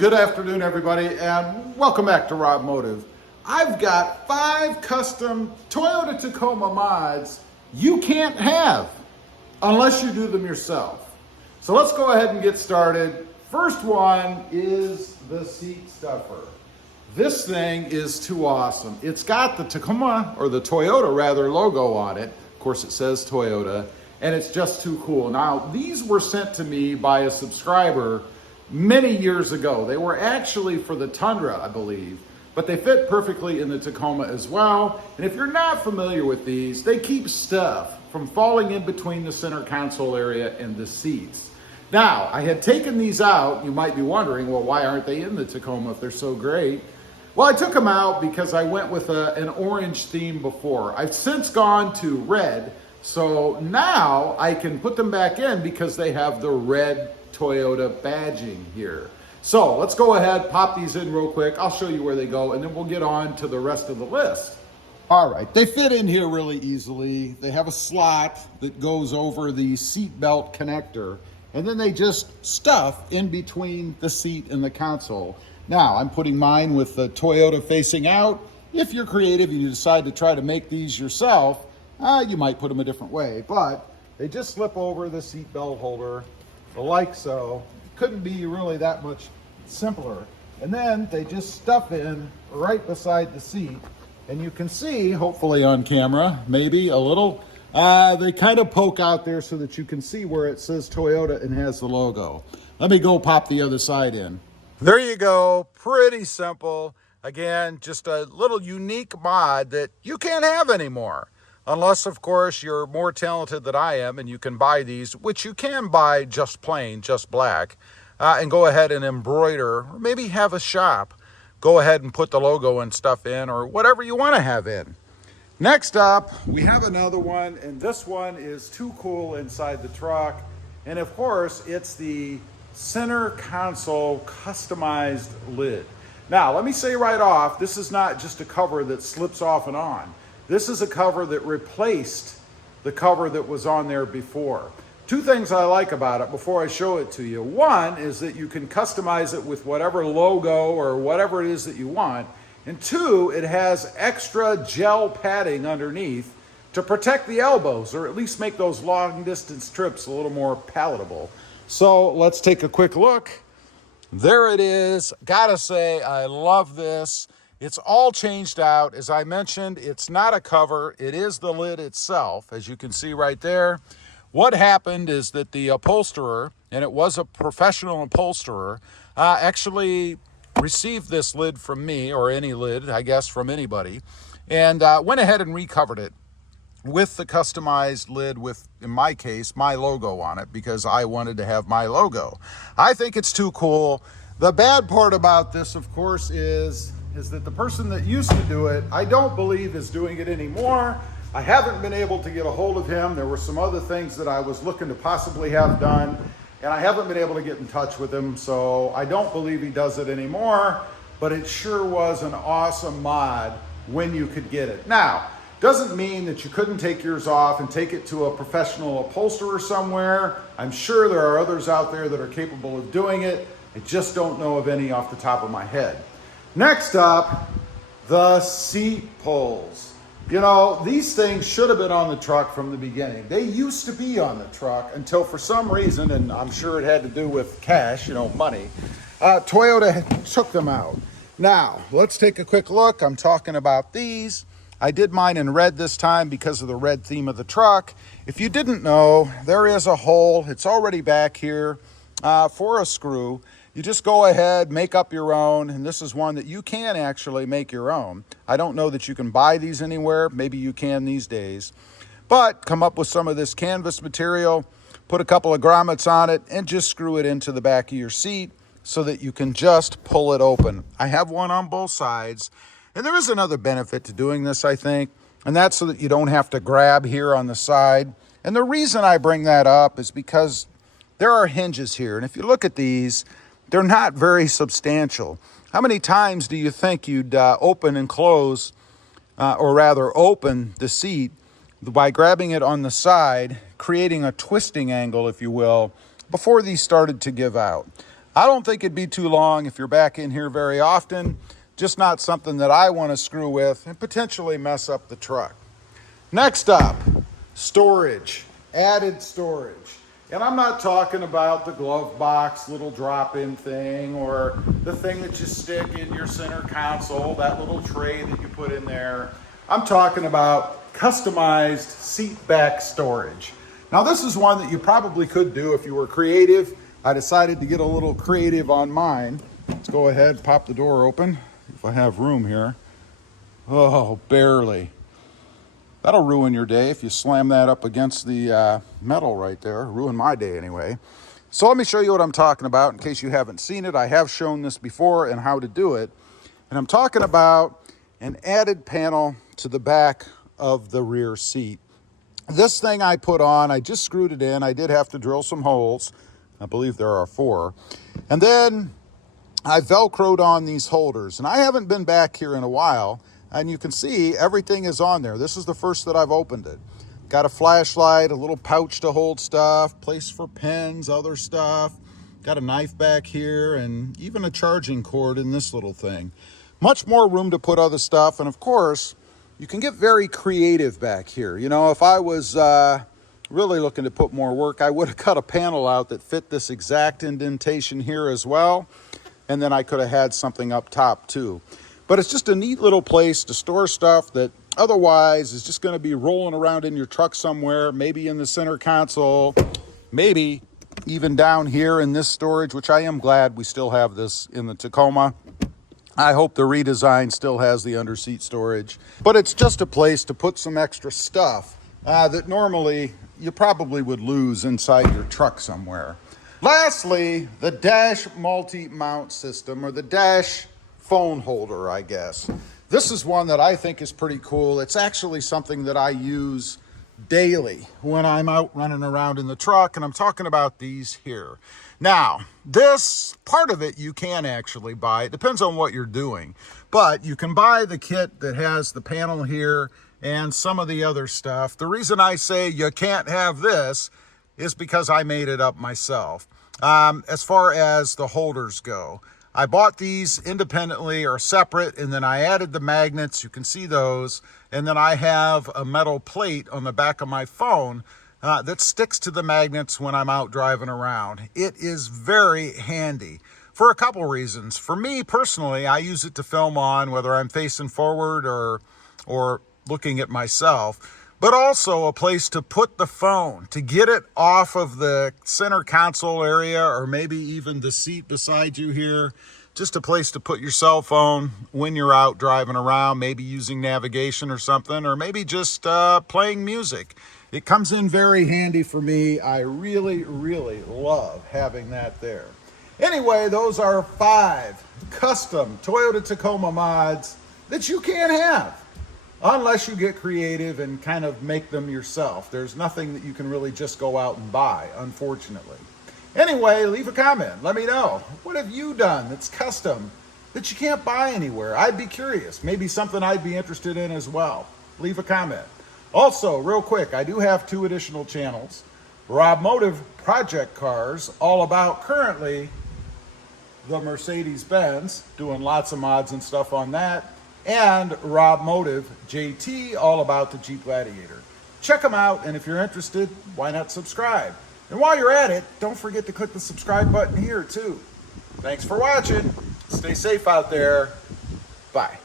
Good afternoon, everybody, and welcome back to Robmotive. I've got 5 custom Toyota Tacoma mods you can't have unless you do them yourself. So let's go ahead and get started. First one is the seat stuffer. This thing is too awesome. It's got the Tacoma, or the Toyota rather, logo on it. Of course it says Toyota, and it's just too cool. Now, these were sent to me by a subscriber many years ago. They were actually for the Tundra, I believe, but they fit perfectly in the Tacoma as well. And if you're not familiar with these, they keep stuff from falling in between the center console area and the seats. Now, I had taken these out. You might be wondering, well, why aren't they in the Tacoma if they're so great? Well, I took them out because I went with an orange theme before. I've since gone to red, so now I can put them back in because they have the red Toyota badging here. So let's go ahead, pop these in real quick. I'll show you where they go, and then we'll get on to the rest of the list. All right, they fit in here really easily. They have a slot that goes over the seat belt connector, and then they just stuff in between the seat and the console. Now, I'm putting mine with the Toyota facing out. If you're creative and you decide to try to make these yourself, you might put them a different way, but they just slip over the seat belt holder like so. Couldn't be really that much simpler. And then they just stuff in right beside the seat, and you can see, hopefully on camera, maybe a little, they kind of poke out there so that you can see where it says Toyota and has the logo. Let me go pop the other side in. There you go, pretty simple. Again, just a little unique mod that you can't have anymore. Unless, of course, you're more talented than I am and you can buy these, which you can buy just plain, just black, and go ahead and embroider, or maybe have a shop. Go ahead and put the logo and stuff in, or whatever you want to have in. Next up, we have another one, and this one is too cool inside the truck. And of course, it's the center console customized lid. Now, let me say right off, this is not just a cover that slips off and on. This is a cover that replaced the cover that was on there before. 2 things I like about it before I show it to you. One is that you can customize it with whatever logo or whatever it is that you want. And 2, it has extra gel padding underneath to protect the elbows, or at least make those long distance trips a little more palatable. So let's take a quick look. There it is. Gotta say, I love this. It's all changed out. As I mentioned, it's not a cover. It is the lid itself, as you can see right there. What happened is that the upholsterer, and it was a professional upholsterer, actually received this lid from me, or any lid, I guess, from anybody, and went ahead and recovered it with the customized lid with, in my case, my logo on it, because I wanted to have my logo. I think it's too cool. The bad part about this, of course, is that the person that used to do it, I don't believe is doing it anymore. I haven't been able to get a hold of him. There were some other things that I was looking to possibly have done, and I haven't been able to get in touch with him, so I don't believe he does it anymore, but it sure was an awesome mod when you could get it. Now, doesn't mean that you couldn't take yours off and take it to a professional upholsterer somewhere. I'm sure there are others out there that are capable of doing it. I just don't know of any off the top of my head. Next up, the seat pulls. You know, these things should have been on the truck from the beginning. They used to be on the truck until, for some reason, and I'm sure it had to do with cash, you know, money, Toyota took them out. Now, let's take a quick look. I'm talking about these. I did mine in red this time because of the red theme of the truck. If you didn't know, there is a hole. It's already back here for a screw. You just go ahead, make up your own, and this is one that you can actually make your own. I don't know that you can buy these anywhere. Maybe you can these days. But come up with some of this canvas material, put a couple of grommets on it, and just screw it into the back of your seat so that you can just pull it open. I have one on both sides, and there is another benefit to doing this, I think, and that's so that you don't have to grab here on the side. And the reason I bring that up is because there are hinges here, and if you look at these, they're not very substantial. How many times do you think you'd open and close, or rather open the seat by grabbing it on the side, creating a twisting angle, if you will, before these started to give out? I don't think it'd be too long if you're back in here very often, just not something that I want to screw with and potentially mess up the truck. Next up, storage, added storage. And I'm not talking about the glove box little drop-in thing or the thing that you stick in your center console, that little tray that you put in there. I'm talking about customized seat back storage. Now this is one that you probably could do if you were creative. I decided to get a little creative on mine. Let's go ahead and pop the door open if I have room here. Oh, barely. That'll ruin your day if you slam that up against the metal right there. Ruin my day anyway. So let me show you what I'm talking about in case you haven't seen it. I have shown this before and how to do it. And I'm talking about an added panel to the back of the rear seat. This thing I put on, I just screwed it in. I did have to drill some holes. I believe there are 4. And then I Velcroed on these holders. And I haven't been back here in a while. And you can see everything is on there. This is the first that I've opened it. Got a flashlight, a little pouch to hold stuff, place for pens, other stuff. Got a knife back here and even a charging cord in this little thing. Much more room to put other stuff. And of course, you can get very creative back here. You know, if I was really looking to put more work, I would have cut a panel out that fit this exact indentation here as well. And then I could have had something up top too. But it's just a neat little place to store stuff that otherwise is just going to be rolling around in your truck somewhere, maybe in the center console, maybe even down here in this storage, which I am glad we still have this in the Tacoma. I hope the redesign still has the under-seat storage. But it's just a place to put some extra stuff that normally you probably would lose inside your truck somewhere. Lastly, the dash multi-mount system, or the dash phone holder, I guess. This is one that I think is pretty cool. It's actually something that I use daily when I'm out running around in the truck, and I'm talking about these here. Now, this part of it you can actually buy. It depends on what you're doing, but you can buy the kit that has the panel here and some of the other stuff. The reason I say you can't have this is because I made it up myself. As far as the holders go, I bought these independently or separate, and then I added the magnets. You can see those. And then I have a metal plate on the back of my phone that sticks to the magnets when I'm out driving around. It is very handy for a couple reasons. For me personally, I use it to film on, whether I'm facing forward or looking at myself. But also a place to put the phone, to get it off of the center console area or maybe even the seat beside you here. Just a place to put your cell phone when you're out driving around, maybe using navigation or something, or maybe just playing music. It comes in very handy for me. I really, really love having that there. Anyway, those are 5 custom Toyota Tacoma mods that you can't have unless you get creative and kind of make them yourself. There's nothing that you can really just go out and buy, unfortunately. Anyway, leave a comment. Let me know. What have you done that's custom that you can't buy anywhere? I'd be curious. Maybe something I'd be interested in as well. Leave a comment. Also, real quick, I do have 2 additional channels. Robmotive Project Cars, all about currently the Mercedes-Benz, doing lots of mods and stuff on that. And Robmotive JT, all about the Jeep Gladiator. Check them out, and if you're interested, why not subscribe? And while you're at it, don't forget to click the subscribe button here too. Thanks for watching. Stay safe out there. Bye.